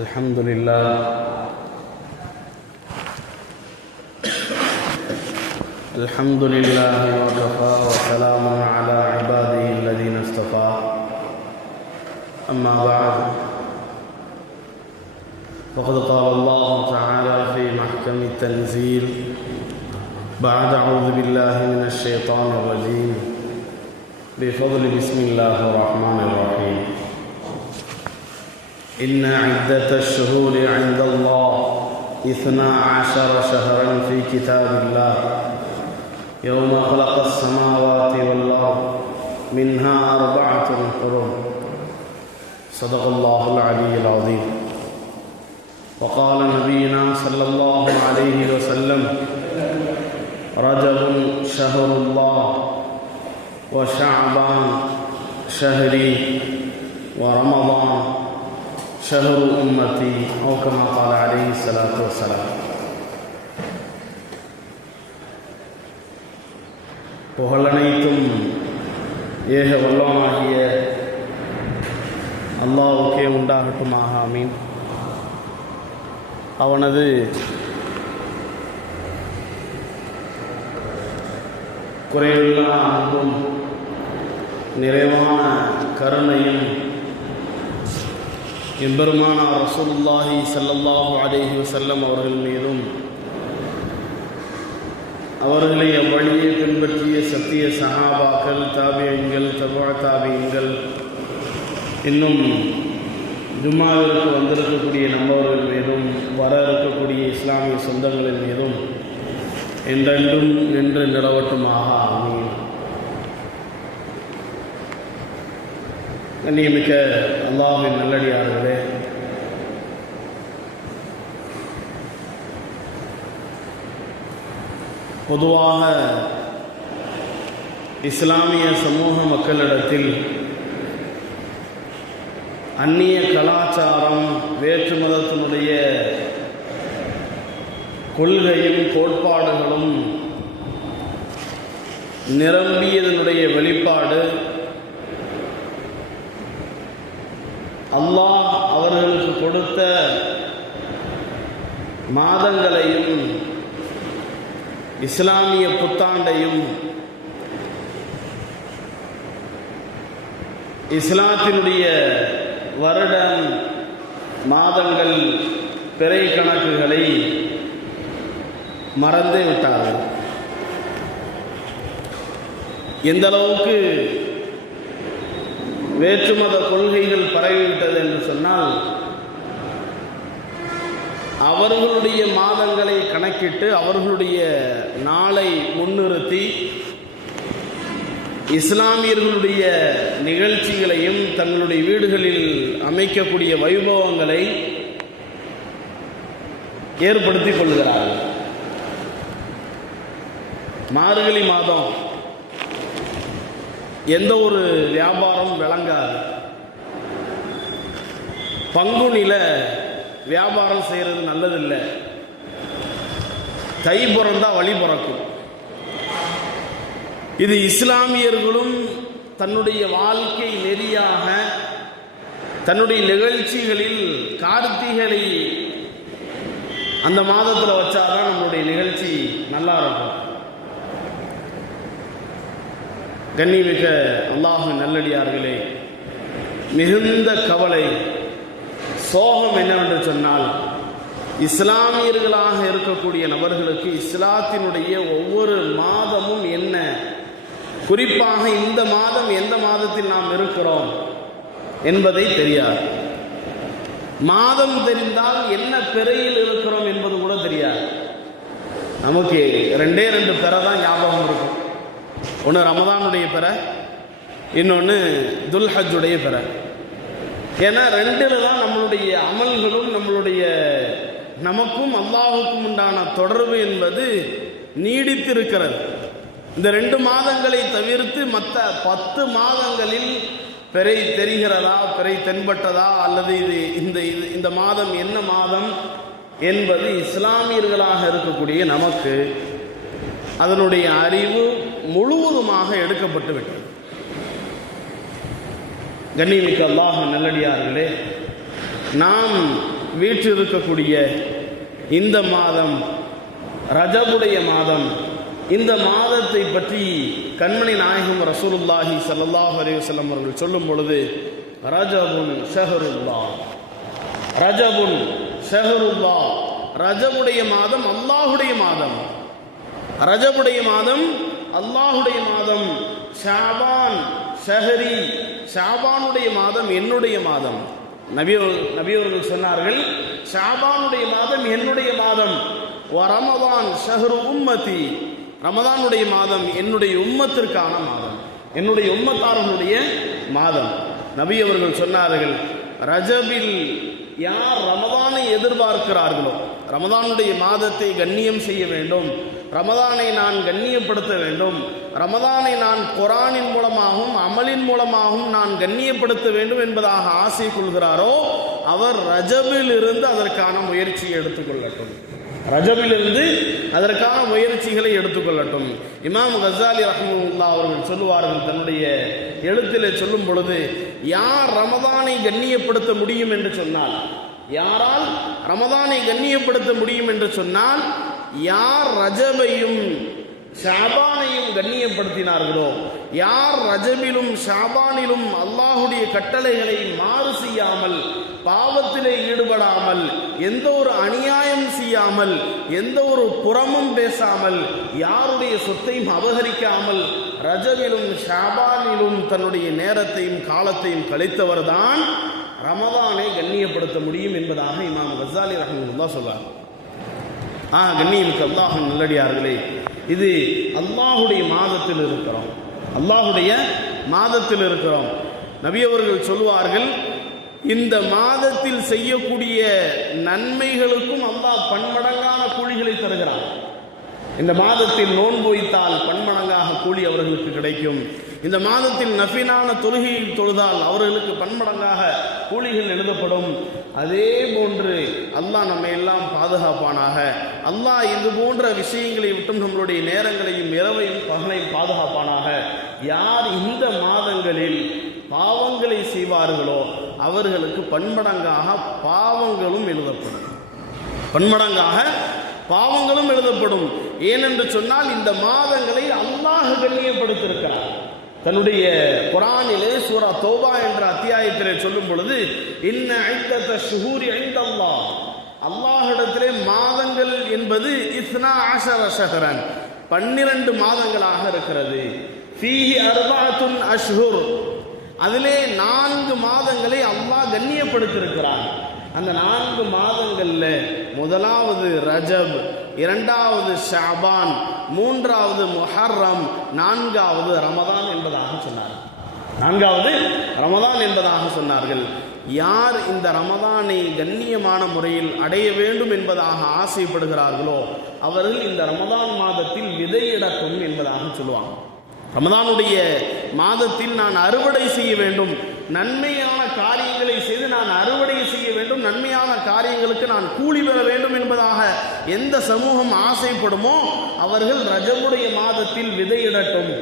الحمد لله. الحمد لله وكفى وسلام على عباده الذين اصطفى. أما بعد فقد قال الله تعالى في محكم التنزيل بعد أعوذ بالله من الشيطان الرجيم. بفضل بسم الله الرحمن الرحيم. إن عدة الشهور عند الله اثنا عشر شهرا في كتاب الله. يوم خلق السماوات والأرض منها أربعة حرم صدق الله العلي العظيم. وقال نبينا صلى الله عليه وسلم رجب شهر الله وشعبان شهري ورمضان شهر أمتي أو كما قال عليه الصلاة والسلام புகழனைத்தும் ஏக வல்லமாகிய அல்லாவுக்கே உண்டாகட்டுமாக ஆமீன் அவனது குறைவில்லா அன்பும் நிறைவான கருணையும் எம்பெருமானார் ரசூலுல்லாஹி சல்லல்லாஹு அலைஹி வசல்லம் அவர்கள் மீதும் அவர்களை அவ்வழியை பின்பற்றிய சத்திய சஹாபாக்கள் தாபியங்கள் தபா தாபியங்கள் இன்னும் ஜும்மாவிற்கு வந்திருக்கக்கூடிய நம்மவர்கள் மீதும் வர இருக்கக்கூடிய இஸ்லாமிய சொந்தங்களின் மீதும் என்றென்றும் நின்று நிலவட்டுமாக. அமையும் கண்ணியமிக்க அல்லாவின் நல்லடியார்களே. பொதுவாக இஸ்லாமிய சமூக மக்களிடத்தில் அந்நிய கலாச்சாரம் வேற்று மதத்தினுடைய கொள்கையும் கோட்பாடுகளும் நிரம்பியதனுடைய வெளிப்பாடு அல்லாஹ் அவர்களுக்கு கொடுத்த மாதங்களையும் இஸ்லாமிய புத்தாண்டையும் இஸ்லாத்தினுடைய வருடம் மாதங்கள் பிறை கணக்குகளை மறந்தே விட்டார்கள். எந்த அளவுக்கு வேற்றுமத கொள்கைகள் பரவிவிட்டது என்று சொன்னால் அவர்களுடைய மாதங்களை கணக்கிட்டு அவர்களுடைய நாளை முன்னிறுத்தி இஸ்லாமியர்களுடைய நிகழ்ச்சிகளையும் தங்களுடைய வீடுகளில் அமைக்கக்கூடிய வைபவங்களை ஏற்படுத்திக் கொள்கிறார்கள். மார்கழி மாதம் எந்த ஒரு வியாபாரம் விளங்காது. பங்குனில வியாபாரம் செய்கிறது நல்லதில்லை. தை பிறந்தா வழி பிறக்கும். இது இஸ்லாமியர்களும் தன்னுடைய வாழ்க்கை நெறியாக தன்னுடைய நிகழ்ச்சிகளில் கார்த்திகளை அந்த மாதத்தில் வச்சாதான் நம்மளுடைய நிகழ்ச்சி நல்லா இருக்கும். கண்ணிமிக்க அல்லாஹு நல்லடியார்களே மிகுந்த கவலை சோகம் என்னவென்று சொன்னால் இஸ்லாமியர்களாக இருக்கக்கூடிய நபர்களுக்கு இஸ்லாத்தினுடைய ஒவ்வொரு மாதமும் என்ன? குறிப்பாக இந்த மாதம் எந்த மாதத்தில் நாம் இருக்கிறோம் என்பதை தெரியாது. மாதம் தெரிந்தால் என்ன பிறையில் இருக்கிறோம் என்பது கூட தெரியாது. நமக்கு ரெண்டே ரெண்டு பிறை தான் ஞாபகம் இருக்கும். ஒன்று ரமதானுடைய பெற இன்னொன்று துல்ஹஜுடைய பெற. ஏன்னா ரெண்டில் தான் நம்மளுடைய அமல்களும் நம்மளுடைய நமக்கும் அல்லாஹுக்கும் உண்டான தொடர்பு என்பது நீடித்திருக்கிறது. இந்த ரெண்டு மாதங்களை தவிர்த்து மற்ற பத்து மாதங்களில் பிறை தெரிகிறதா பிறை தென்பட்டதா அல்லது இது இந்த இது இந்த மாதம் என்ன மாதம் என்பது இஸ்லாமியர்களாக இருக்கக்கூடிய நமக்கு அதனுடைய அறிவு முழுவதுமாக எடுக்கப்பட்டு விட்டது. கண்ணியமிக்க அல்லாஹ் நல்லடியார்களே நாம் வீட்டில் இருக்கக்கூடிய இந்த மாதம் ரஜபுடைய மாதம் இந்த மாதத்தை பற்றி கண்மணி நாயகம் ரசூலுல்லாஹி சல்லாஹ் அலைஹி அவர்கள் சொல்லும் பொழுது ரஜபுன் ஷஹருல்லா ரஜபுன் ஷஹருல்லா ரஜபுடைய மாதம் அல்லாஹுடைய மாதம். ரஜபுடைய மாதம் அல்லாஹுடைய மாதம் ஷாபான் ஷஹரி ஷாபானுடைய மாதம் என்னுடைய மாதம். நபி நபியோர்கள் சொன்னார்கள் ஷாபானுடைய மாதம் என்னுடைய மாதம். வ ரமதான் ஷஹரு உம்மதி ரமதானுடைய மாதம் என்னுடைய உம்மத்திற்கான மாதம். என்னுடைய உம்மத்தாரர்களுடைய மாதம். நபி அவர்கள் சொன்னார்கள் ரஜபில் யார் ரமதானை எதிர்பார்க்கிறார்களோ ரமதானுடைய மாதத்தை கண்ணியம் செய்ய வேண்டும். ரமதானை நான் கண்ணியப்படுத்த வேண்டும். ரமதானை நான் குரானின் மூலமாகவும் அமலின் மூலமாகவும் நான் கண்ணியப்படுத்த வேண்டும் என்பதாக ஆசை கொள்கிறாரோ அவர் ரஜபில் இருந்து அதற்கான முயற்சியை எடுத்துக்கொள்ளட்டும். ரஜபிலிருந்து அதற்கான முயற்சிகளை எடுத்துக்கொள்ளட்டும். இமாம் கசாலி ரஹமுல்லா அவர்கள் சொல்லுவார்கள் தன்னுடைய எழுத்திலே சொல்லும் பொழுது யார் ரமதானை கண்ணியப்படுத்த முடியும் என்று சொன்னால் யாரால் ரமதானை கண்ணியப்படுத்த முடியும் என்று சொன்னால் யார் ரஜபையும் ஷாபானையும் கண்ணியப்படுத்தினார்களோ யார் ரஜபிலும் ஷாபானிலும் அல்லாஹுடைய கட்டளைகளை மாறு செய்யாமல் பாவத்திலே ஈடுபடாமல் எந்த ஒரு அநியாயம் செய்யாமல் எந்த ஒரு புறமும் பேசாமல் யாருடைய சொத்தையும் அபகரிக்காமல் ரஜவிலும் ஷாபானிலும் தன்னுடைய நேரத்தையும் காலத்தையும் கழித்தவர்தான் ரமதானை கண்ணியப்படுத்த முடியும் என்பதாக இமாம் கசாலி ரஹமுல்லா சொல்வார். ஆ கண்ணியமிக்க அல்லாஹும் நல்லடியார்களே இது அல்லாஹுடைய மாதத்தில் இருக்கிறோம். அல்லாஹுடைய மாதத்தில் இருக்கிறோம். நபியவர்கள் சொல்வார்கள் இந்த மாதத்தில் செய்யக்கூடிய நன்மைகளுக்கும் அல்லாஹ் பன்மடங்கான கூலிகளை தருகிறான். இந்த மாதத்தில் நோன்பு வைத்தால் பன்மடங்காக கூலி அவர்களுக்கு கிடைக்கும். இந்த மாதத்தில் நஃபினான தொழுகையில் தொழுதால் அவர்களுக்கு பன்மடங்காக கூலிகள் எழுதப்படும். அதே போன்று அல்லாஹ் நம்மை எல்லாம் பாதுகாப்பானாக. அல்லாஹ் இது போன்ற விஷயங்களை விட்டும் நம்மளுடைய நேரங்களையும் இரவையும் பகலையும் பாதுகாப்பானாக. யார் இந்த மாதங்களில் பாவங்களை செய்வார்களோ அவர்களுக்கு பன்மடங்காக பாவங்களும் எழுதப்படும். பன்மடங்காக பாவங்களும் எழுதப்படும். ஏனென்று சொன்னால் இந்த மாதங்களை அல்லாஹ் கண்ணியப்படுத்தியிருக்கிறார் தன்னுடைய குரானிலே சூரா தோபா என்ற அத்தியாயத்திலே சொல்லும் பொழுது இன்ன ஐத்தத்த ஷுஹூரி ஐந்தல்லா அல்லாஹிடத்திலே மாதங்கள் என்பது இஸ்னா ஆஷர ஷஹரன் பன்னிரண்டு மாதங்களாக இருக்கிறது. ஃபீஹி அர்பாத்துன் அஷ்ஹுர். அதிலே நான்கு மாதங்களை அல்லாஹ் கண்ணியப்படுத்தியிருக்கிறான். அந்த நான்கு மாதங்கள்ல முதலாவது ரஜப் இரண்டாவது ஷாபான் மூன்றாவது முஹர்ரம் நான்காவது ரமதான் என்பதாக சொன்னார்கள். நான்காவது ரமதான் என்பதாக சொன்னார்கள். யார் இந்த ரமதானை கண்ணியமான முறையில் அடைய வேண்டும் என்பதாக ஆசைப்படுகிறார்களோ அவர்கள் இந்த ரமதான் மாதத்தில் விதையிடக்கும் என்பதாக சொல்லுவாங்க. ரமதானுடைய மாதத்தில் நான் அறுவடை செய்ய வேண்டும். நன்மையான காரியங்களை செய்து நான் அறுவடை செய்ய வேண்டும். நன்மையான காரியங்களுக்கு நான் கூலி பெற வேண்டும் என்பதாக எந்த சமூகம் ஆசைப்படுமோ அவர்கள் ரஜமுடைய மாதத்தில் விதையிடட்டும்.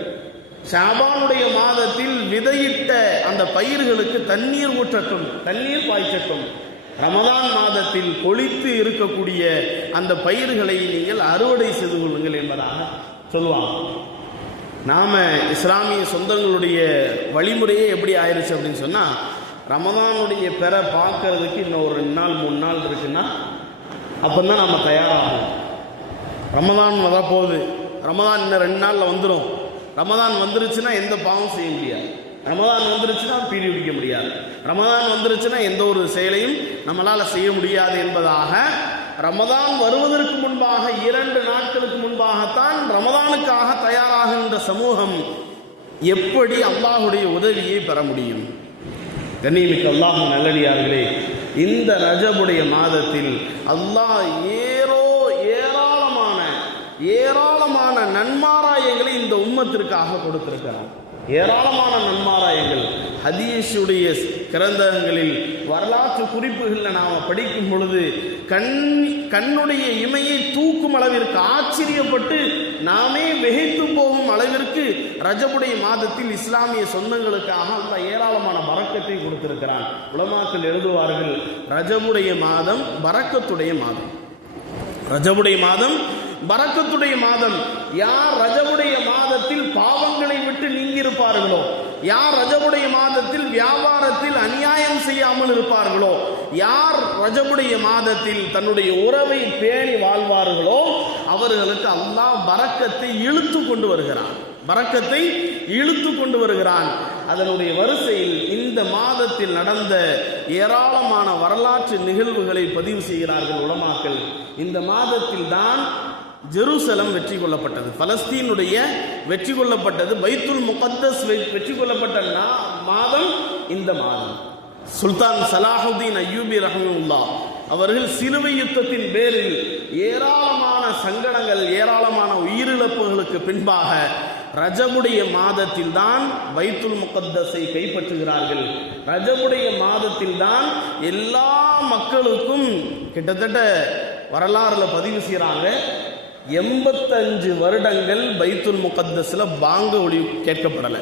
ஷாபானுடைய மாதத்தில் விதையிட்ட அந்த பயிர்களுக்கு தண்ணீர் ஊற்றட்டும் தண்ணீர் பாய்ச்சட்டும். ரமதான் மாதத்தில் கொளித்து இருக்கக்கூடிய அந்த பயிர்களை நீங்கள் அறுவடை செய்து கொள்ளுங்கள் என்பதாக சொல்லுவாங்க. நாம் இஸ்லாமிய சொந்தங்களுடைய வழிமுறையே எப்படி ஆயிடுச்சு அப்படின்னு சொன்னால் ரமதானுடைய பெற பார்க்கறதுக்கு இன்னும் ஒரு ரெண்டு நாள் மூணு நாள் இருக்குன்னா தான் நம்ம தயாராகும் ரமதான் வர போகுது. ரமதான் இன்னும் ரெண்டு நாளில் வந்துடும் ரமதான் வந்துருச்சுன்னா எந்த பாவம் செய்ய முடியாது. ரமதான் வந்துருச்சுன்னா பீடி பிடிக்க முடியாது. ரமதான் வந்துருச்சுன்னா எந்த ஒரு செயலையும் நம்மளால் செய்ய முடியாது என்பதாக ரமதான் வருவதற்கு முன்பாக இரண்டு நாட்களுக்கு முன்பாகத்தான் ரமதானுக்காக தயாராகின்ற சமூகம் எப்படி அல்லாஹுடைய உதவியை பெற முடியும்? கண்ணியமிக்க அல்லாஹ் நல்லடியார்களே இந்த ரஜபுடைய மாதத்தில் அல்லாஹ் ஏரோ ஏராளமான ஏராளமான நன்மாராயங்களை இந்த உம்மத்திற்காக கொடுத்திருக்கிறார் ஏராளமான நன்மாராயங்கள் ஹதீஷுடைய கிரந்தங்களில் வரலாற்று குறிப்புகளில் நாம் படிக்கும் பொழுது கண் கண்ணுடைய இமையை தூக்கும் அளவிற்கு ஆச்சரியப்பட்டு நாமே வெகைத்து போகும் அளவிற்கு ரஜபுடைய மாதத்தில் இஸ்லாமிய சொந்தங்களுக்காக அந்த ஏராளமான பறக்கத்தை கொடுத்திருக்கிறான். உலமாக்கள் எழுதுவார்கள் ரஜபுடைய மாதம் பறக்கத்துடைய மாதம். ரஜபுடைய மாதம் பறக்கத்துடைய மாதம். யார் ரஜபுடைய மாதத்தில் பாவங்களை விட்டு நீங்கியிருப்பார்களோ? யார் ரஜபுடைய மாதத்தில் வியாபாரத்தில் அநியாயம் செய்யாமல் இருப்பார்களோ? யார் ரஜபுடைய மாதத்தில் தன்னுடைய உறவை பேணி வாழ்வார்களோ? அவர்களுக்கு அல்லாஹ் பறக்கத்தை இழுத்து கொண்டு வருகிறான். பறக்கத்தை இழுத்து கொண்டு வருகிறான். அதனுடைய வரிசையில் இந்த மாதத்தில் நடந்த ஏராளமான வரலாற்று நிகழ்வுகளை பதிவு செய்கிறார்கள் உலமாக்கள். இந்த மாதத்தில் தான் ஜெருசலம் வெற்றி கொள்ளப்பட்டது. பலஸ்தீனுடைய வெற்றி கொள்ளப்பட்டது. பைத்துல் முகத்தஸ் வெற்றி கொள்ளப்பட்ட மாதம் இந்த மாதம். சுல்தான் சலாஹுதீன் அய்யூபி ரஹமுல்லா அவர்கள் சிலுவை யுத்தத்தின் பேரில் ஏராளமான சங்கடங்கள் ஏராளமான உயிரிழப்புகளுக்கு பின்பாக ரஜமுடைய மாதத்தில் தான் வைத்துல் முகத்தஸை கைப்பற்றுகிறார்கள். ரஜமுடைய மாதத்தில் தான் எல்லா மக்களுக்கும் கிட்டத்தட்ட வரலாறுல பதிவு செய்கிறாங்க எண்பத்தஞ்சு வருடங்கள் பைத்துல் முகத்தஸில் பாங்க ஒளி கேட்கப்படலை.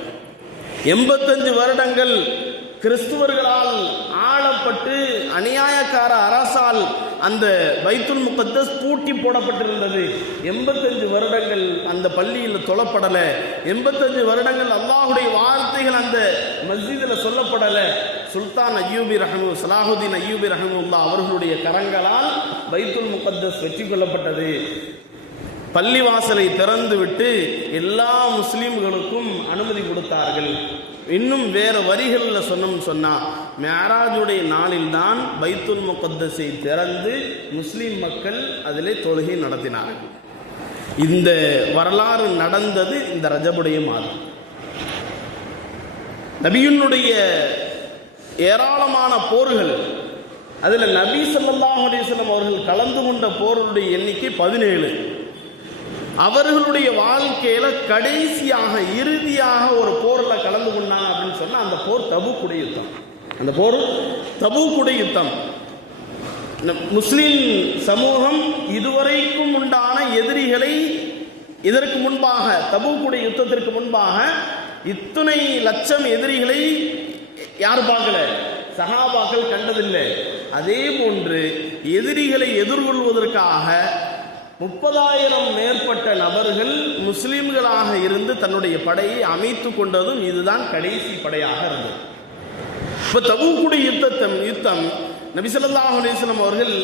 எண்பத்தஞ்சு வருடங்கள் கிறிஸ்துவர்களால் ஆளப்பட்டு அநியாயக்கார அரசால் அந்த பைத்துல் முகத்தஸ் பூட்டி போடப்பட்டிருந்தது. எண்பத்தஞ்சு வருடங்கள் அந்த பள்ளியில் தொழப்படலை எண்பத்தஞ்சு வருடங்கள் அல்லாஹுடைய வார்த்தைகள் அந்த மஸ்ஜிதில் சொல்லப்படலை. சுல்தான் அய்யூபி ரஹமு சலாஹுதீன் அய்யூபி ரஹமுல்லா அவர்களுடைய கரங்களால் பைத்துல் முகத்தஸ் வெற்றி கொள்ளப்பட்டது. பள்ளிவாசலை திறந்துவிட்டு எல்லா முஸ்லீம்களுக்கும் அனுமதி கொடுத்தார்கள். இன்னும் வேற வரிகளில் சொன்னோம் சொன்னா மேராஜுடைய நாளில்தான் பைத்துல் முகத்தஸை திறந்து முஸ்லீம் மக்கள் அதிலே தொழுகை நடத்தினார்கள். இந்த வரலாறு நடந்தது இந்த ரஜபுடைய மாதம் நபியினுடைய ஏராளமான போர்கள் அதில் நபி ஸல்லல்லாஹு அலிஸ்லம் அவர்கள் கலந்து கொண்ட போருடைய எண்ணிக்கை பதினேழு. அவர்களுடைய வாழ்க்கையில கடைசியாக இறுதியாக ஒரு போர்ல கலந்து கொண்டாங்க அப்படின்னு சொன்னா அந்த போர் தபுக்குடைய யுத்தம். அந்த போர் தபுக்குடைய யுத்தம். முஸ்லிம் சமூகம் இதுவரைக்கும் உண்டான எதிரிகளை இதற்கு முன்பாக தபுக்குடைய யுத்தத்திற்கு முன்பாக இத்தனை லட்சம் எதிரிகளை யார் பார்க்கல? சகாபாக்கள் கண்டதில்லை. அதே போன்று எதிரிகளை எதிர்கொள்வதற்காக முப்பதாயிரம் மேற்பட்ட நபர்கள் முஸ்லிம்களாக இருந்து தன்னுடைய படையை அமைத்து கொண்டதும் இதுதான் கடைசி படையாக இருந்தது. இப்ப தபூக்குடி யுத்தம் யுத்தம் நபி ஸல்லல்லாஹு அவர்கள்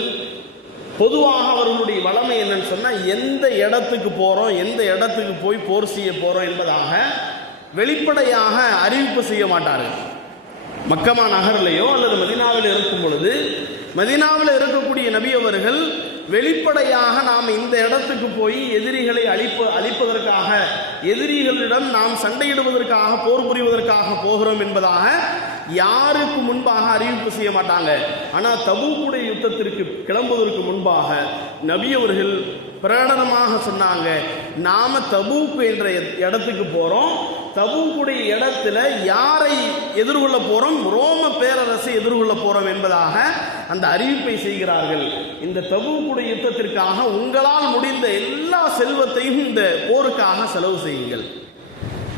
பொதுவாக அவர்களுடைய வளமை என்னன்னு சொன்னா எந்த இடத்துக்கு போறோம் எந்த இடத்துக்கு போய் போர் செய்ய போறோம் என்பதாக வெளிப்படையாக அறிவிப்பு செய்ய மாட்டார்கள் மக்கமா நகர்லையோ அல்லது மதினாவில் இருக்கும் பொழுது மதினாவில் இருக்கக்கூடிய நபி அவர்கள் வெளிப்படையாக நாம் இந்த இடத்துக்கு போய் எதிரிகளை அழிப்பு அழிப்பதற்காக எதிரிகளிடம் நாம் சண்டையிடுவதற்காக போர் புரிவதற்காக போகிறோம் என்பதாக யாருக்கு முன்பாக அறிவிப்பு செய்ய மாட்டாங்க. ஆனால் தபூக்குடைய யுத்தத்திற்கு கிளம்புவதற்கு முன்பாக நபி அவர்கள் பிரகடனமாக சொன்னாங்க நாம தபூக்கு என்ற இடத்துக்கு போகிறோம் தபூக்குடைய இடத்துல யாரை எதிர்கொள்ள போறோம்? ரோம பேரரசை எதிர்கொள்ள போறோம் என்பதாக அந்த அறிவிப்பை செய்கிறார்கள். இந்த தபூக்குடைய யுத்தத்திற்காக உங்களால் முடிந்த எல்லா செல்வத்தையும் இந்த போருக்காக செலவு செய்யுங்கள்.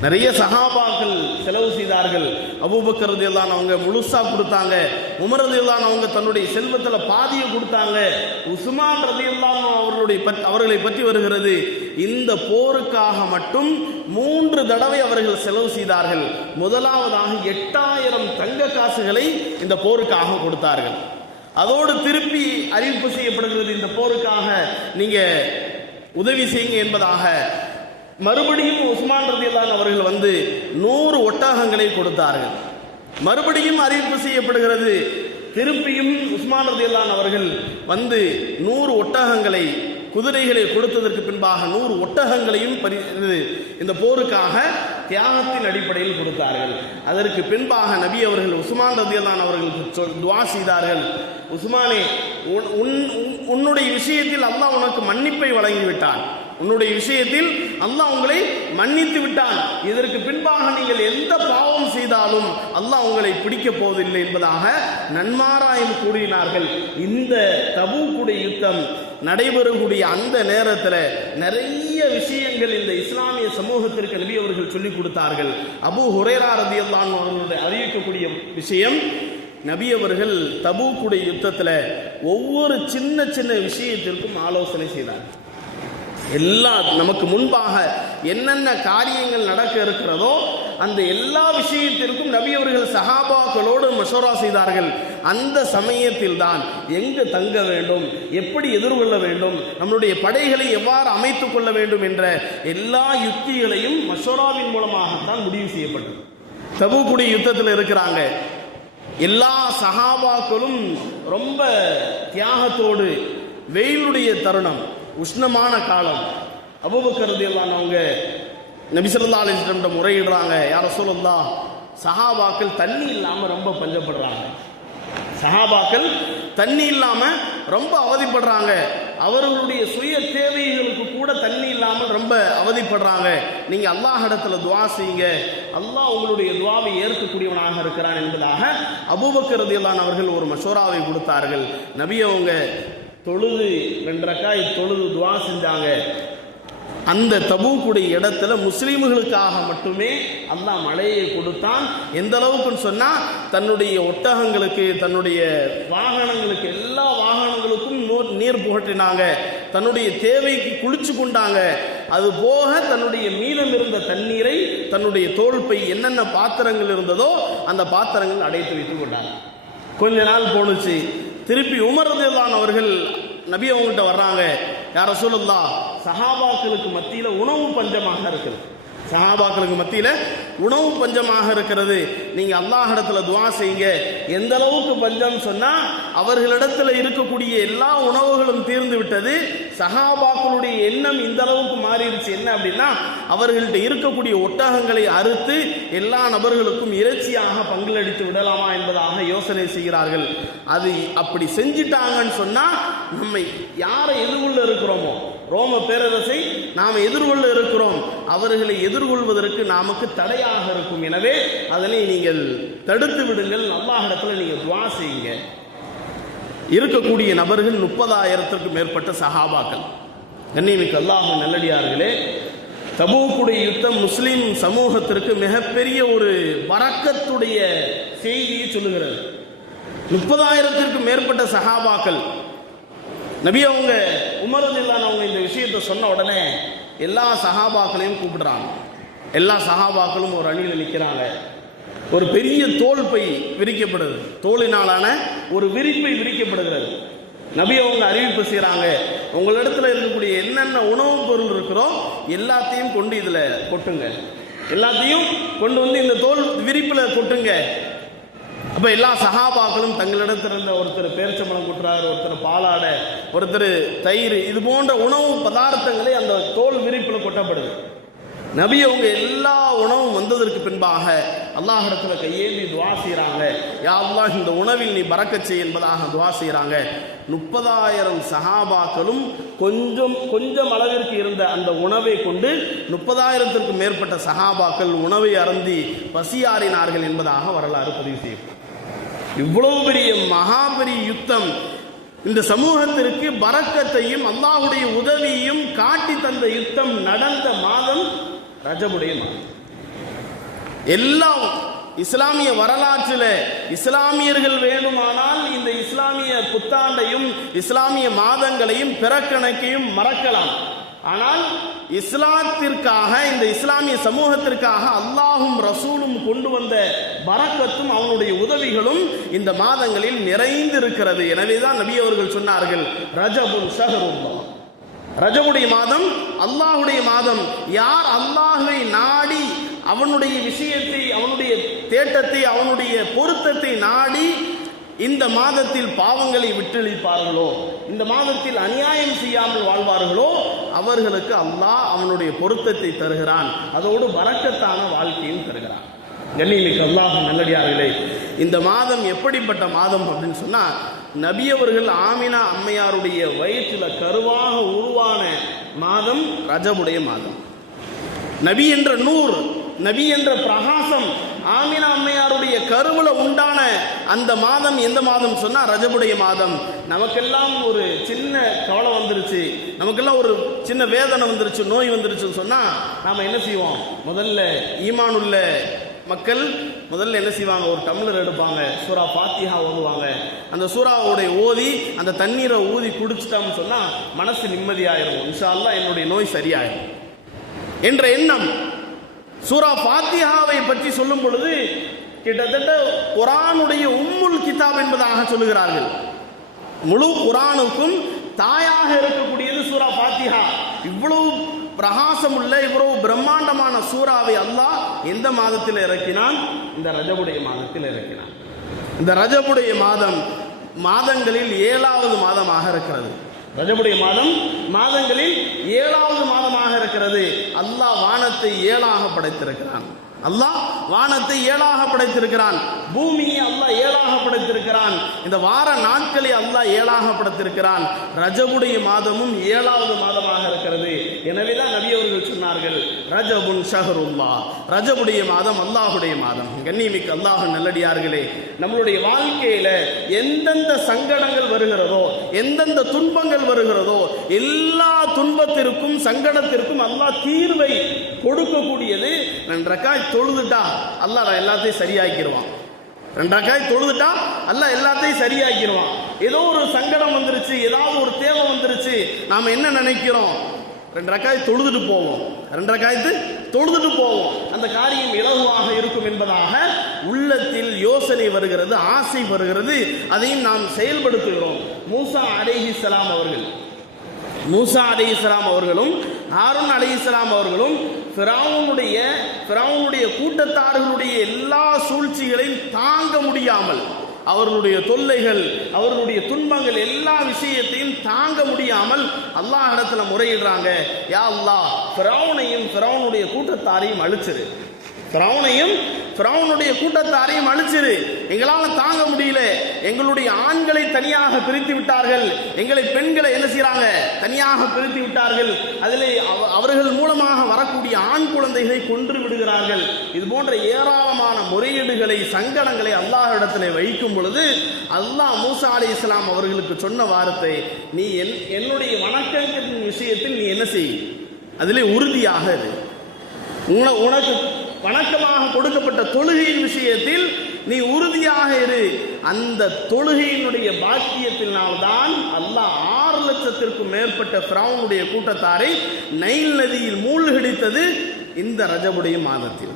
நிறைய சகாபாக்கள் செலவு செய்தார்கள். அபூபக்கரது எல்லாம் அவங்க முழுசா கொடுத்தாங்க. உமரது எல்லாம் அவங்க தன்னுடைய செல்வத்துல பாதியை கொடுத்தாங்க. உஸ்மான் ரதியல்லான் அவர்களுடைய அவர்களை பற்றி வருகிறது. இந்த போருக்காக மட்டும் மூன்று தடவை அவர்கள் செலவு செய்தார்கள். முதலாவதாக எட்டாயிரம் தங்க காசுகளை இந்த போருக்காக கொடுத்தார்கள். அதோடு திருப்பி அறிவிப்பு செய்யப்படுகிறது இந்த போருக்காக நீங்க உதவி செய்யுங்க என்பதாக மறுபடியும் உஸ்மான் ரதியல்லான் அவர்கள் வந்து நூறு ஒட்டகங்களை கொடுத்தார்கள். மறுபடியும் அறிவிப்பு செய்யப்படுகிறது திருப்பியும் உஸ்மான் ரதியல்லான் அவர்கள் வந்து நூறு ஒட்டகங்களை குதிரைகளை கொடுத்ததற்கு பின்பாக நூறு ஒட்டகங்களையும் பரி இது இந்த போருக்காக தியாகத்தின் அடிப்படையில் கொடுத்தார்கள். அதற்கு பின்பாக நபி அவர்கள் உஸ்மான் ரதியல்லான் அவர்களுக்கு துவா செய்தார்கள். உஸ்மானே உன் உன்- உன்னுடைய விஷயத்தில் அல்லாஹ் உனக்கு மன்னிப்பை வழங்கிவிட்டான். உன்னுடைய விஷயத்தில் அல்லாஹ் உங்களை மன்னித்து விட்டான். இதற்கு பின்பாக நீங்கள் எந்த பாவம் செய்தாலும் அல்லாஹ் உங்களை பிடிக்கப் போவதில்லை என்பதாக நன்மாராயம் கூறினார்கள். இந்த தபூக்குடைய யுத்தம் நடைபெறக்கூடிய அந்த நேரத்தில் நிறைய விஷயங்கள் இந்த இஸ்லாமிய சமூகத்திற்கு நபி அவர்கள் சொல்லிக் கொடுத்தார்கள். அபு ஹுரேரா ரதியல்லான் அவர்களுடைய அறிவிக்கக்கூடிய விஷயம் நபி அவர்கள் தபூக்குடைய யுத்தத்தில் ஒவ்வொரு சின்ன சின்ன விஷயத்திற்கும் ஆலோசனை செய்தார் எல்லா நமக்கு முன்பாக என்னென்ன காரியங்கள் நடக்க இருக்கிறதோ அந்த எல்லா விஷயத்திற்கும் நபி அவர்கள் சஹாபாக்களோடு மஷோரா செய்தார்கள். அந்த சமயத்தில் தான் எங்கு தங்க வேண்டும் எப்படி எதிர்கொள்ள வேண்டும் நம்மளுடைய படைகளை எவ்வாறு அமைத்துக் கொள்ள வேண்டும் என்ற எல்லா யுக்திகளையும் மஷோராவின் மூலமாகத்தான் முடிவு செய்யப்பட்டது. தபுக்குடி யுத்தத்தில் இருக்கிறாங்க. எல்லா சஹாபாக்களும் ரொம்ப தியாகத்தோடு வெயிலுடைய தருணம் உஷ்ணமான காலம். அபுபக்கரது எல்லாம் அவங்க நபிசல்லா முறையிடுறாங்க. யார சொல்லலா சஹாபாக்கள் தண்ணி இல்லாம ரொம்ப பஞ்சப்படுறாங்க. சஹாபாக்கள் தண்ணி இல்லாம ரொம்ப அவதிப்படுறாங்க. அவர்களுடைய சுய தேவைகளுக்கு கூட தண்ணி இல்லாமல் ரொம்ப அவதிப்படுறாங்க. நீங்க அல்லாஹ் இடத்துல துவா செய்யுங்க. அல்லாஹ் உங்களுடைய துவாவை ஏற்கக்கூடியவனாக இருக்கிறான் என்பதாக அபூபக்கரதியல்லான் அவர்கள் ஒரு மஷோராவை கொடுத்தார்கள். நபி அவங்க தொழுது ரெண்டு ரக்காய் தொழுது துவா செஞ்சாங்க. அந்த தபூக்குடைய இடத்துல முஸ்லீம்களுக்காக மட்டுமே அல்லாஹ் மழையை கொடுத்தான். எந்த அளவுக்குன்னு சொன்னா தன்னுடைய ஒட்டகங்களுக்கு தன்னுடைய வாகனங்களுக்கு எல்லா வாகனங்களுக்கும் நூர் நீர் புகட்டினாங்க. தன்னுடைய தேவைக்கு குளிச்சு கொண்டாங்க. அது போக தன்னுடைய மீதம் இருந்த தண்ணீரை தன்னுடைய தோல்பை என்னென்ன பாத்திரங்கள் இருந்ததோ அந்த பாத்திரங்கள் அடைத்து வைத்துக் கொண்டாங்க. கொஞ்ச நாள் போணுச்சு. திருப்பி உமர் அவர்கள் நபி அவங்ககிட்ட வர்றாங்க யார சொல்லுல்லா சஹாபாக்களுக்கு மத்தியில் உணவு பஞ்சமாக இருக்குது. சஹாபாக்களுக்கு மத்தியில் உணவு பஞ்சமாக இருக்கிறது. நீங்கள் அல்லாஹ் துவா செய்யுங்க. எந்த அளவுக்கு பஞ்சம் சொன்னால் அவர்களிடத்தில் இருக்கக்கூடிய எல்லா உணவுகளும் தீர்ந்து விட்டது. சஹாபாக்களுடைய எண்ணம் இந்த அளவுக்கு மாறிடுச்சு. என்ன அப்படின்னா அவர்கள்ட்ட இருக்கக்கூடிய ஒட்டகங்களை அறுத்து எல்லா நபர்களுக்கும் இறைச்சியாக பங்களித்து விடலாமா என்பதாக யோசனை செய்கிறார்கள். அது அப்படி செஞ்சிட்டாங்கன்னு சொன்னா நம்மை யாரை எதிர்கொள்ள இருக்கிறோமோ ரோம பேரரசை நாம் எதிர்கொள்ள இருக்கிறோம். அவர்களை எதிர்கொள்வதற்கு நமக்கு தடையாக இருக்கும். எனவே அதனை நீங்கள் தடுத்து விடுங்கள். அல்லாஹிடத்துல நீங்கள் துவா செய்யுங்க. இருக்கக்கூடிய நபர்கள் முப்பதாயிரத்திற்கு மேற்பட்ட சஹாபாக்கள். கண்ணியமிக்கு அல்லாஹ் நல்லடியார்களே தபூக்குடைய யுத்தம் முஸ்லீம் சமூகத்திற்கு மிகப்பெரிய ஒரு வரக்கத்துடைய செய்தியை சொல்லுகிறது. முப்பதாயிரத்திற்கு மேற்பட்ட சஹாபாக்கள். நபி அவங்க உமரதில்லான் அவங்க இந்த விஷயத்தை சொன்ன உடனே எல்லா சஹாபாக்களையும் கூப்பிடுறாங்க. எல்லா சஹாபாக்களும் ஒரு அணியில் நிற்கிறாங்க ஒரு பெரிய தோல் பை விரிக்கப்படுது தோலினாலான ஒரு விரிப்பை விரிக்கப்படுகிறது. நபி அவங்க அறிவிப்பு செய்கிறாங்க உங்களிடத்துல இருக்கக்கூடிய என்னென்ன உணவுப் பொருள் இருக்கிறோ எல்லாத்தையும் கொண்டு இதில் கொட்டுங்க. எல்லாத்தையும் கொண்டு வந்து இந்த தோல் விரிப்பில் கொட்டுங்க. அப்போ எல்லா சகாபாக்களும் தங்களிடத்தில் இருந்த ஒருத்தர் பேரிச்சம்பழம் கொட்டுறாரு ஒருத்தர் பாலாடை ஒருத்தர் தயிர் இது போன்ற உணவு பதார்த்தங்களை அந்த தோல் விரிப்பில் கொட்டப்படுது. நபி அவங்க எல்லா உணவும் வந்ததற்கு பின்பாக அல்லாஹிடத்துல கையேந்தி துவா செய்கிறாங்க யா அல்லாஹ் இந்த உணவில் நீ பறக்கச்சே என்பதாக துவா செய்கிறாங்க முப்பதாயிரம் சஹாபாக்களும் கொஞ்சம் கொஞ்சம் அளவிற்கு இருந்த அந்த உணவை கொண்டு முப்பதாயிரத்திற்கும் மேற்பட்ட சஹாபாக்கள் உணவை அருந்தி பசியாறினார்கள் என்பதாக வரலாறு பதிவு செய்யும். இவ்வளவு பெரிய மகாபெரிய யுத்தம். இந்த சமூகத்திற்கு பறக்கத்தையும் அல்லாஹுடைய உதவியையும் காட்டி தந்த யுத்தம் நடந்த மாதம் ரஜபுடைய மாதம் எல்லாம் இஸ்லாமிய வரலாற்றில் இஸ்லாமியர்கள் வேணுமானால் இந்த இஸ்லாமிய புத்தாண்டையும் இஸ்லாமிய மாதங்களையும் பிறக்கணக்கையும் மறக்கலாம். ஆனால் இஸ்லாத்திற்காக இந்த இஸ்லாமிய சமூகத்திற்காக அல்லாஹும் ரசூலும் கொண்டு வந்த பரக்கத்தும் அவனுடைய உதவிகளும் இந்த மாதங்களில் நிறைந்திருக்கிறது. எனவேதான் நபி அவர்கள் சொன்னார்கள் ரஜபுல் ஷஹருல்லாஹ். ரஜமுடைய மாதம் அல்லாஹுடைய மாதம். யார் அல்லாஹுவை நாடி அவனுடைய விஷயத்தை அவனுடைய தேட்டத்தை அவனுடைய பொருத்தத்தை நாடி இந்த மாதத்தில் பாவங்களை விட்டளிப்பார்களோ இந்த மாதத்தில் அநியாயம் செய்யாமல் வாழ்வார்களோ அவர்களுக்கு அல்லாஹ் அவனுடைய பொருத்தத்தை தருகிறான். அதோடு வரக்கத்தான வாழ்க்கையும் தருகிறான். கண்ணியமிக்க அல்லாஹ் நல்லடியார்களே இந்த மாதம் எப்படிப்பட்ட மாதம் அப்படின்னு சொன்னா நபி அவர்கள் ஆமினா அம்மையாருடைய வயிற்றில் கருவாக உருவான மாதம் ரஜமுடைய மாதம். நபி என்ற நூர் நபி என்ற பிரகாசம் ஆமினா அம்மையாருடைய கருவில் உண்டான அந்த மாதம் எந்த மாதம் சொன்னால் ரஜபுடைய மாதம். நமக்கெல்லாம் ஒரு சின்ன கவலை வந்துருச்சு. நமக்கெல்லாம் ஒரு சின்ன வேதனை வந்துருச்சு நோய் வந்துருச்சுன்னு சொன்னால் நாம் என்ன செய்வோம்? முதல்ல ஈமானுள்ள மக்கள் முதல்ல என்ன செய்வாங்க? ஒரு டம்ளர் எடுப்பாங்க. சூரா பாத்தியா ஓதுவாங்க. அந்த சூறாவுடைய ஓதி அந்த தண்ணீரை ஊதி குடிச்சிட்டோம்னு சொன்னா மனசு நிம்மதியாயிரும். இன்ஷா என்னுடைய நோய் சரியாயிரும். என்ற எண்ணம். சூரா பாத்தியாவை பற்றி சொல்லும் பொழுது கிட்டத்தட்ட குரானுடைய உம்முல் கிதாப் என்பதாக சொல்லுகிறார்கள். முழு குரானுக்கும் தாயாக இருக்கக்கூடியது சூரா பாத்தியா இவ்வளவு பிரகாசம் உள்ள இவ்வளவு பிரம்மாண்டமான சூறாவை அல்லாஹ் எந்த மாதத்தில் இறக்கினான்? இந்த ரஜபுடைய மாதத்தில் இறக்கினான். இந்த ரஜபுடைய மாதம் மாதங்களில் ஏழாவது மாதமாக இருக்கிறது. ரஜபுடைய மாதம் மாதங்களில் ஏழாவது மாதமாக இருக்கிறது. அல்லாஹ் வானத்தை ஏழாக படைத்திருக்கிறான். அல்லாஹ் வானத்தை ஏழாக படைத்திருக்கிறான். பூமியை அல்லாஹ் ஏழாக படைத்திருக்கிறான். இந்த வார நாட்களை அல்லாஹ் ஏழாக படைத்திருக்கிறான். ரஜபுடைய மாதமும் ஏழாவது மாதமாக இருக்கிறது. எனவேதான் நபி அவர்கள் சொன்னார்கள் ரஜபுன் ஷஹருல்லா. ரஜபுடைய மாதம் அல்லாஹுடைய மாதம். கண்ணியமிக்க அல்லாஹ் நல்லடியார்களே நம்மளுடைய வாழ்க்கையில எந்தெந்த சங்கடங்கள் வருகிறதோ எந்தெந்த துன்பங்கள் வருகிறதோ எல்லா துன்பத்திற்கும் சங்கடத்திற்கும் அல்லாஹ் தீர்வை கொடுக்கக்கூடியது. நான் ரக்காய் தொழுதுட்டா அல்லாஹ் நான் எல்லாத்தையும் சரியாக்கிடுவான். ரெண்டாக்காய் தொழுதுட்டா அல்லாஹ் எல்லாத்தையும் சரியாக்கிடுவான். ஏதோ ஒரு சங்கடம் வந்துருச்சு ஏதாவது ஒரு தேவை வந்துருச்சு நாம என்ன நினைக்கிறோம்? ரெண்டு ரக்காய் தொழுதுட்டு போவோம். ரெண்டு ரக்காயத்து தொழுதுட்டு போவோம். அந்த காரியம் இலகுவாக இருக்கும் என்பதாக உள்ளத்தில் யோசனை வருகிறது ஆசை வருகிறது. அதையும் நாம் செயல்படுத்துகிறோம். மூசா அலைஹிஸ்ஸலாம் அவர்கள். மூசா அலைஹிஸ்ஸலாம் அவர்களும் ஹாரூன் அலைஹிஸ்ஸலாம் அவர்களும் ஃபிரௌனுடைய ஃபிரௌனுடைய கூட்டத்தார்களுடைய எல்லா சூழ்ச்சிகளையும் தாங்க முடியாமல் அவர்களுடைய தொல்லைகள் அவர்களுடைய துன்பங்கள் எல்லா விஷயத்தையும் தாங்க முடியாமல் அல்லாஹ் இடத்துல முறையிடுறாங்க. யா அல்லா ஃபிரௌனையும் ஃபிரௌனுடைய கூட்டத்தாரையும் அழிச்சிரு. ஃபிரௌனையும் ஃபிரௌனுடைய கூட்டத்தாரையும் அழிச்சிரு. எங்களால் தாங்க முடியல. எங்களுடைய ஆண்களை தனியாக பிரித்து விட்டார்கள். எங்களை பெண்களை என்ன செய்கிறாங்க தனியாக பிரித்து விட்டார்கள். அதில் அவ- அவர்கள் மூலமாக வரக்கூடிய ஆண் குழந்தைகளை கொன்று விடுகிறார்கள். இது போன்ற ஏராளமான முறையீடுகளை சங்கடங்களை அல்லாஹிடத்தில் வைக்கும் பொழுது அல்லாஹ் மூசா அலி இஸ்லாம் அவர்களுக்கு சொன்ன வார்த்தை நீ என் என்னுடைய வணக்கத்தின் விஷயத்தில் நீ என்ன செய்? அதிலே உறுதியாக இரு. உன- உனக்கு வணக்கமாக கொடுக்கப்பட்ட தொழுகையின் விஷயத்தில் நீ உறுதியாக இரு. அந்த தொழுகையினுடைய பாக்கியத்தினால்தான் அல்லாஹ் ஆறு லட்சத்திற்கும் மேற்பட்ட பிராவுனுடைய கூட்டத்தாரை நைல் நதியில் மூழ்கடித்தது இந்த ரஜபுடைய மாதத்தில்.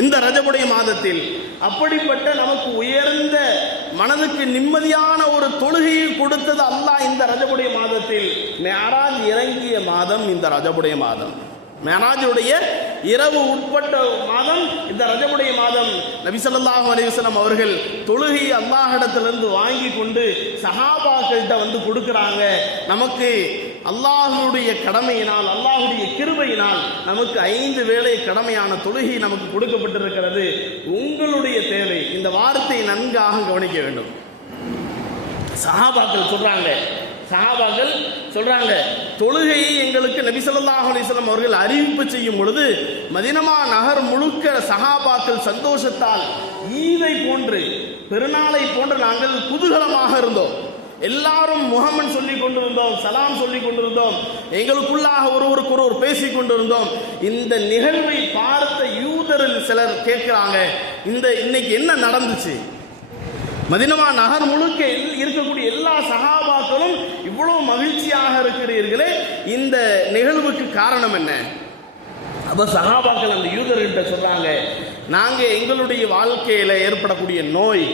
இந்த ரஜபுடைய மாதத்தில் அப்படிப்பட்ட நமக்கு உயர்ந்த மனதுக்கு நிம்மதியான ஒரு தொழுகையை கொடுத்தது அல்லாஹ் இந்த ரஜபுடைய மாதத்தில். மேராஜ் இறங்கிய மாதம் இந்த ரஜபுடைய மாதம். மேராஜுடைய இரவு உட்பட்ட மாதம் இந்த ரஜமுடைய மாதம் நபிசல்லாஹு ஸல்லல்லாஹு அவர்கள் தொழுகை அல்லாஹிடத்திலிருந்து வாங்கி கொண்டு சஹாபாக்கள்கிட்ட வந்து கொடுக்குறாங்க. நமக்கு அல்லாஹுடைய கடமையினால் அல்லாஹுடைய கிருபையினால் நமக்கு ஐந்து வேளை கடமையான தொழுகை நமக்கு கொடுக்கப்பட்டிருக்கிறது. உங்களுடைய தேவை. இந்த வார்த்தை நன்காக கவனிக்க வேண்டும். சஹாபாக்கள் சொல்றாங்க சஹாபாக்கள் சொல்றாங்க தொழுகையை எங்களுக்கு நபிசல்லாஹ் அலிஸ்லாம் அவர்கள் அறிவிப்பு செய்யும் பொழுது மதினமா நகர் முழுக்க சஹாபாக்கள் சந்தோஷத்தால் ஈதை போன்று பெருநாளை போன்று நாங்கள் குதூகலமாக இருந்தோம். எல்லாரும் முகமன் சொல்லி கொண்டிருந்தோம் சலாம் சொல்லி கொண்டிருந்தோம் எங்களுக்குள்ளாக ஒருவருக்கு ஒருவர் பேசிக் கொண்டிருந்தோம். இந்த நிகழ்வை பார்த்த யூதரில் சிலர் கேட்கிறாங்க இந்த இன்னைக்கு என்ன நடந்துச்சு? மதினமா நகர் முழுக்க இருக்கக்கூடிய எல்லா சகாபாக்களும் இவ்வளவு மகிழ்ச்சியாக இருக்கிறீர்களே. இந்த நிகழ்வுக்கு காரணம் என்ன? அப்ப சகாபாக்கள் அந்த யூதர்கிட்ட சொல்றாங்க நாங்க எங்களுடைய வாழ்க்கையில ஏற்படக்கூடிய நோய்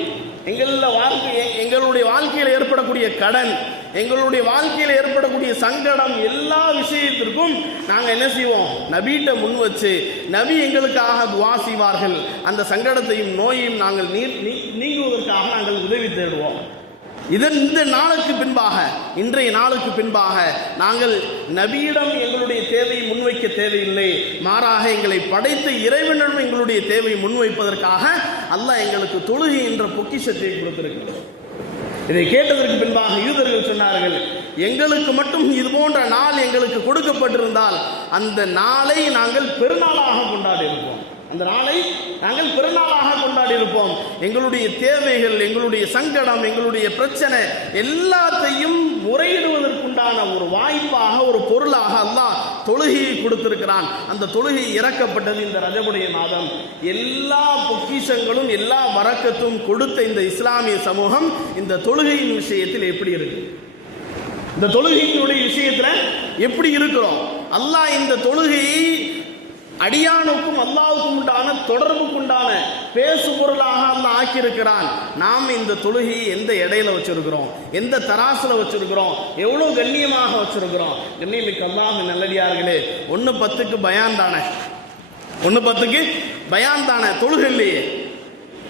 எங்களுடைய வாழ்க்கை எங்களுடைய வாழ்க்கையில் ஏற்படக்கூடிய கடன் எங்களுடைய வாழ்க்கையில் ஏற்படக்கூடிய சங்கடம் எல்லா விஷயத்திற்கும் நாங்கள் என்ன செய்வோம்? நபீட்ட முன் வச்சு நபி எங்களுக்காக துவா செய்வார்கள். அந்த சங்கடத்தையும் நோயையும் நாங்கள் நீ நீ- நீங்குவதற்காக நாங்கள் உதவி தேடுவோம். இதன் இந்த நாளுக்கு பின்பாக இன்றைய நாளுக்கு பின்பாக நாங்கள் நபியிடம் எங்களுடைய தேவையை முன்வைக்க தேவையில்லை. மாறாக எங்களை படைத்த இறைவனிடம் எங்களுடைய தேவையை முன்வைப்பதற்காக அல்லாஹ் எங்களுக்கு தொழுகை என்ற பொக்கிஷத்தை கொடுத்திருக்கிறோம் இதை கேட்டதற்கு பின்பாக யூதர்கள் சொன்னார்கள் எங்களுக்கு மட்டும் இது போன்ற நாள் எங்களுக்கு கொடுக்கப்பட்டிருந்தால் அந்த நாளை நாங்கள் பெருநாளாக கொண்டாடி இருப்போம் அந்த நாளை நாங்கள் பெருநாளாக கொண்டாடி இருப்போம் எங்களுடைய தேவைகள் எங்களுடைய சங்கடம் எங்களுடைய பிரச்சனை எல்லாத்தையும் முறையிடுவதற்குண்டான ஒரு வாய்ப்பாக ஒரு பொருளாக அல்லாஹ் தொழுகையை கொடுத்திருக்கிறான். அந்த தொழுகை இறக்கப்பட்டது இந்த ரஜமுடைய மாதம் எல்லா பொக்கிஷங்களும் எல்லா வரக்கத்தும் கொடுத்த இந்த இஸ்லாமிய சமூகம் இந்த தொழுகையின் விஷயத்தில் எப்படி இருக்கு? இந்த தொழுகையினுடைய விஷயத்துல எப்படி இருக்கிறோம்? அல்லாஹ் இந்த தொழுகையை அடியானுக்கும் அல்லாவுக்கும் உண்டான தொடர்புக்கு உண்டான பேசு பொருளாக அல்லாஹ் ஆக்கியிருக்கிறான். நாம் இந்த தொழுகையை எந்த இடையில வச்சிருக்கிறோம்? எந்த தராசுல வச்சிருக்கிறோம்? எவ்வளவு கண்ணியமாக வச்சிருக்கிறோம்? கண்ணியமிக்கு அல்லாஹ் நல்லடியார்களே ஒன்று பத்துக்கு பயான் தானே? ஒன்று பத்துக்கு பயான் தானே? தொழுகை இல்லையே.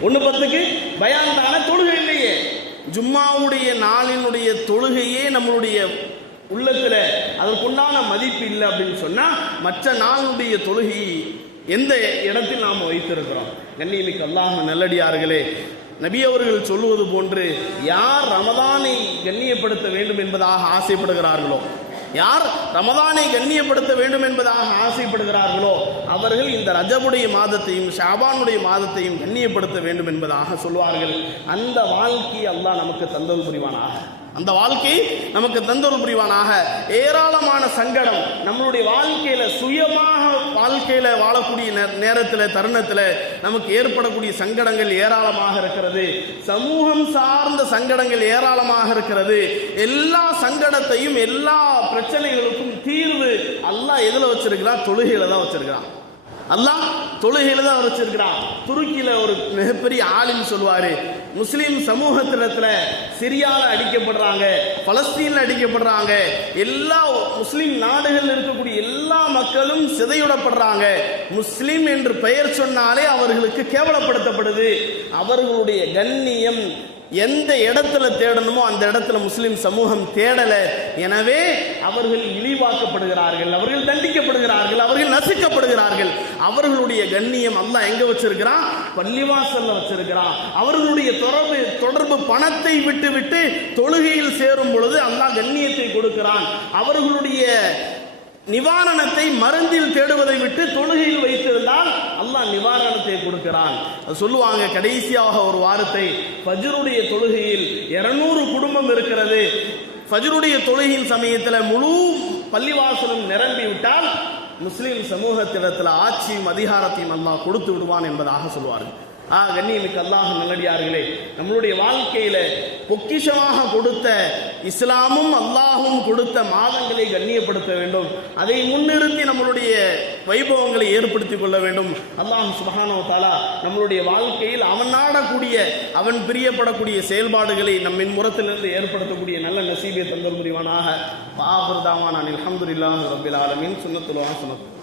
ஒன்று பத்துக்கு பயான் தானே? தொழுகை இல்லையே. ஜும்மாவுடைய நாளினுடைய தொழுகையே நம்மளுடைய உள்ளத்துல அதற்குண்டான மதிப்பு இல்லை அப்படின்னு சொன்னா மற்ற நாளுடைய தொழுகை எந்த இடத்தில் நாம் வைத்திருக்கிறோம்? கண்ணியமிக்கு அல்லாஹ் நல்லடியார்களே நபி அவர்கள் சொல்லுவது போன்று யார் ரமதானை கண்ணியப்படுத்த வேண்டும் என்பதாக ஆசைப்படுகிறார்களோ யார் ரமதானை கண்ணியப்படுத்த வேண்டும் என்பதாக ஆசைப்படுகிறார்களோ அவர்கள் இந்த ரஜபுடைய மாதத்தையும் ஷாபானுடைய மாதத்தையும் கண்ணியப்படுத்த வேண்டும் என்பதாக சொல்வார்கள். அந்த வாழ்க்கையை அல்லாஹ் நமக்கு தந்தல் புரிவானாக? அந்த வாழ்க்கை நமக்கு தந்தல் புரிவானாக. ஏராளமான சங்கடம் நம்மளுடைய வாழ்க்கையில சுயமாக வாழ்க்கையில வாழக்கூடிய நேரத்தில் தருணத்தில் நமக்கு ஏற்படக்கூடிய சங்கடங்கள் ஏராளமாக இருக்கிறது. சமூகம் சார்ந்த சங்கடங்கள் ஏராளமாக இருக்கிறது. எல்லா சங்கடத்தையும் எல்லா பிரச்சனைகளுக்கும் தீர்வு அல்லாஹ் எதில் வச்சிருக்கிறான் தொழுகையில தான் வச்சிருக்கிறான். அல்லாஹ் தொழுகையில தான் வச்சிருக்கிறான். துருக்கியில ஒரு மிகப்பெரிய ஆளுன்னு சொல்லுவாரு. முஸ்லீம் சமூகத்தினத்துல சிரியால அடிக்கப்படுறாங்க பலஸ்தீன்ல அடிக்கப்படுறாங்க. எல்லா முஸ்லீம் நாடுகளில் இருக்கக்கூடிய எல்லா மக்களும் சிதையுடப்படுறாங்க முஸ்லீம் என்று பெயர் சொன்னாலே அவர்களுக்கு கேவலப்படுத்தப்படுது. அவர்களுடைய கண்ணியம் எந்த இடத்துல தேடணுமோ அந்த இடத்துல முஸ்லிம் சமூகம் தேடல. எனவே அவர்கள் இழிவாக்கப்படுகிறார்கள் அவர்கள் தண்டிக்கப்படுகிறார்கள் அவர்கள் நசுக்கப்படுகிறார்கள். அவர்களுடைய கண்ணியம் அல்லாஹ் எங்க வச்சிருக்கிறான்? பள்ளிவாசல்ல வச்சிருக்கிறான். அவர்களுடைய தொடர்பு தொடர்பு பணத்தை விட்டு விட்டு தொழுகையில் சேரும் பொழுது அல்லாஹ் கண்ணியத்தை கொடுக்கிறான். அவர்களுடைய நிவாரணத்தை மருந்தில் தேடுவதை விட்டு தொழுகையில் வைத்திருந்தால் அல்லாஹ் நிவாரணத்தை கொடுக்கிறான். அது சொல்லுவாங்க கடைசியாக ஒரு வாரத்தை ஃபஜ்ருடைய தொழுகையில் 200 குடும்பம் இருக்கிறது. ஃபஜ்ருடைய தொழுகையின் சமயத்தில் முழு பள்ளிவாசலும் நிரம்பி விட்டால் முஸ்லீம் சமூகத்திடத்தில் ஆட்சியும் அதிகாரத்தையும் அல்லாஹ் கொடுத்து விடுவான் என்பதாக சொல்வார்கள். ஆ கண்ணியமிக்க அல்லாஹ் நல்லடியார்களே நம்மளுடைய வாழ்க்கையில பொக்கிஷமாக கொடுத்த இஸ்லாமும் அல்லாஹும் கொடுத்த மாதங்களை கண்ணியப்படுத்த வேண்டும். அதை முன்னிறுத்தி நம்மளுடைய வைபவங்களை ஏற்படுத்திக் கொள்ள வேண்டும். அல்லாஹ் சுபஹானோ தாலா நம்மளுடைய வாழ்க்கையில் அவன் நாடக்கூடிய அவன் பிரியப்படக்கூடிய செயல்பாடுகளை நம் முறத்திலிருந்து ஏற்படுத்தக்கூடிய நல்ல நசீபியை தந்தல் புரிவானாக பாபுர்தாவான அல்ஹம்துலில்லாஹி ரப்பில் ஆலமின். சுன்னத்துல்லாஹ் சுன்னத்து